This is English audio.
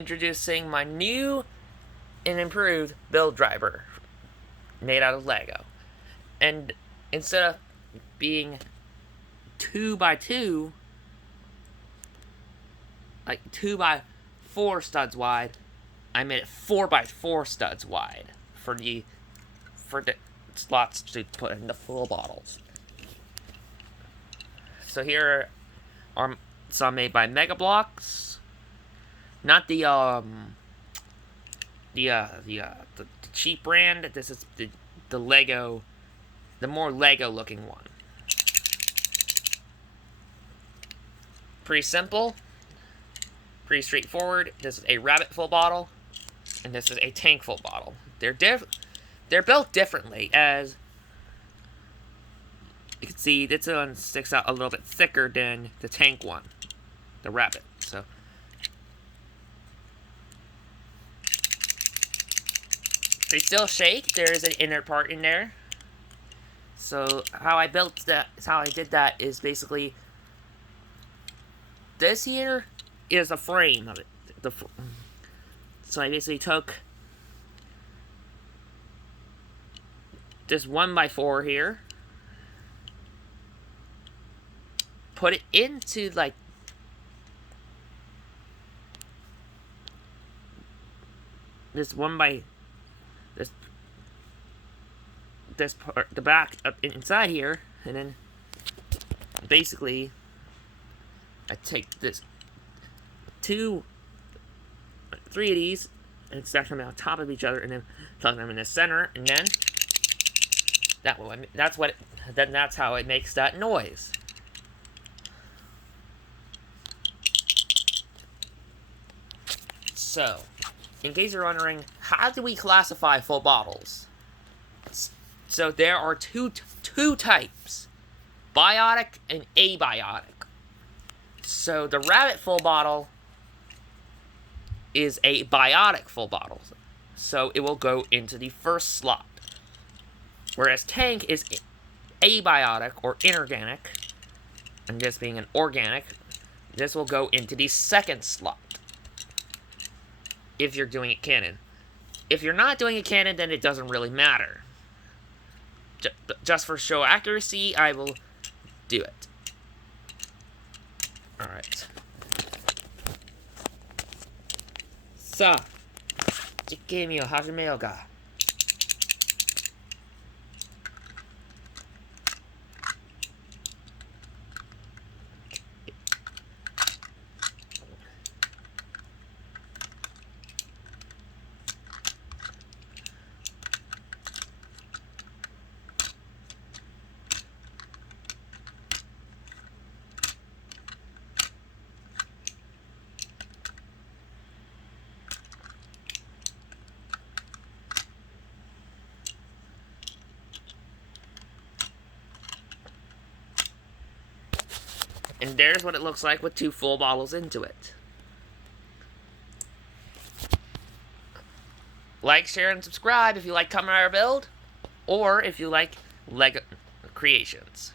Introducing my new and improved build driver made out of Lego. And instead of being 2x2, like 2x4 studs wide, I made it 4x4 studs wide for the slots to put in the full bottles. So here are some made by Mega Bloks. Not the cheap brand. This is the Lego, the more Lego looking one. Pretty simple, pretty straightforward. This is a rabbit full bottle, and this is a tank full bottle. They're built differently, as you can see. This one sticks out a little bit thicker than the tank one, the rabbit. So they still shake. There is an inner part in there. So how I built that, how I did that is basically this here is the frame of it. So I basically took this 1x4 here, put it into like this this part, the back up inside here, and then basically I take this 3 of these and stack them on top of each other, and then tuck them in the center, and then that's how it makes that noise. So, in case you're wondering, how do we classify full bottles? So there are two types, biotic and abiotic. So the rabbit full bottle is a biotic full bottle, so it will go into the first slot. Whereas tank is abiotic or inorganic, and this being an organic, this will go into the second slot. If you're doing it canon. If you're not doing it canon, then it doesn't really matter. Just for show accuracy, I will do it. Alright. さあ、実験を始めようか。And there's what it looks like with 2 full bottles into it. Like, share, and subscribe if you like Kamen Rider Build, or if you like Lego Creations.